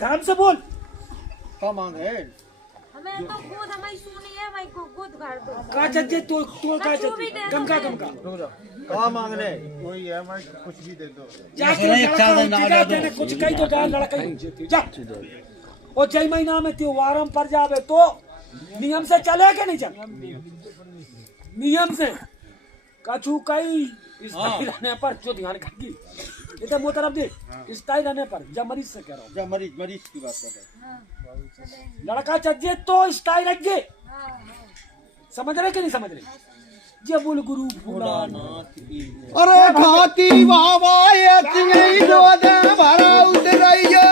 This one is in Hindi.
धर्म से बोल। क्या मांग है? हमें तो खुद हमारी सुनी है भाई को खुद घर दो का चज्जे तो का चज्जे कम का रुक जाओ, क्या मांग रहे? कोई है भाई, कुछ भी दे दो। जाके लड़का देने कुछ कही तो जा लड़का ही जा। और जय महीना में त्योहारों पर जावे तो नियम से चले के नहीं चल, नियम से कछु कई स्थायी रहने पर जो ध्यान रखेगी इधर मुँह तरफ दे, स्थायी रहने पर जब मरीज से कह रहा हूँ, जब मरीज मरीज की बात कर रहे हैं। लड़का चज्जे तो स्थायी रखे, समझ रहे कि नहीं समझ रहे? जय बोल गुरु भोलानाथ की। अरे खाती बाबा ये जो दे भरा उतरैया